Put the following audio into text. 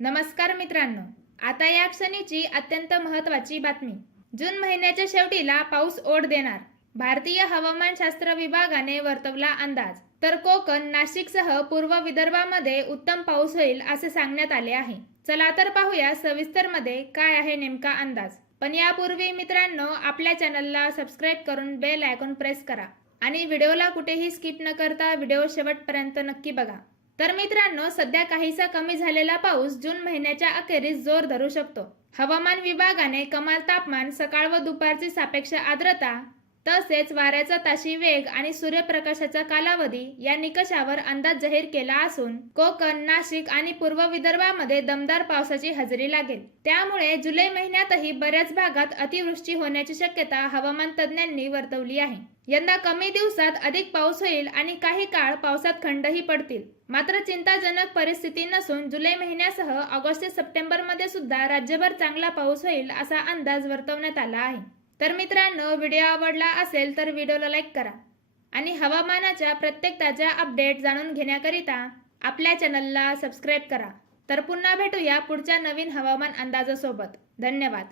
नमस्कार मित्रांनो, आता या क्षणीची अत्यंत महत्त्वाची बातमी। जून महिन्याच्या शेवटीला पाऊस ओढ देणार, भारतीय हवामानशास्त्र विभागाने वर्तवला अंदाज। तर कोकण, नाशिकसह पूर्व विदर्भामध्ये उत्तम पाऊस होईल असे सांगण्यात आले आहे। चला तर पाहूया सविस्तर मध्ये काय आहे नेमका अंदाज। पण यापूर्वी मित्रांनो, आपल्या चॅनलला सबस्क्राईब करून बेल आयकॉन प्रेस करा आणि व्हिडिओला कुठेही स्किप न करता व्हिडिओ शेवटपर्यंत नक्की बघा। तर मित्रांनो, सध्या काहीसा कमी झालेला पाऊस जून महिन्याच्या अखेरीस जोर धरू शकतो। हवामान विभागाने कमाल तापमान, सकाळ व दुपारची सापेक्ष आर्द्रता तसेच वाऱ्याचा ताशी वेग आणि सूर्यप्रकाशाचा कालावधी या निकषावर अंदाज जाहीर केला असून कोकण, नाशिक आणि पूर्व विदर्भामध्ये दमदार पावसाची हजेरी लागेल। त्यामुळे जुलै महिन्यातही बऱ्याच भागात अतिवृष्टी होण्याची शक्यता हवामान तज्ज्ञांनी वर्तवली आहे। यंदा कमी दिवसात अधिक पाऊस होईल आणि काही काळ पावसात खंडही पडतील। मात्र चिंताजनक परिस्थिती नसून जुलै महिन्यासह ऑगस्ट ते सप्टेंबर मध्ये सुद्धा राज्यभर चांगला पाऊस होईल असा अंदाज वर्तवण्यात आला आहे। तर मित्रांनो, व्हिडिओ आवडला असेल तर व्हिडिओला लाईक करा आणि हवामानाच्या प्रत्येक ताज्या अपडेट जाणून घेण्याकरिता आपल्या चॅनलला सबस्क्राईब करा। तर पुन्हा भेटूया पुढच्या नवीन हवामान अंदाजासोबत। धन्यवाद।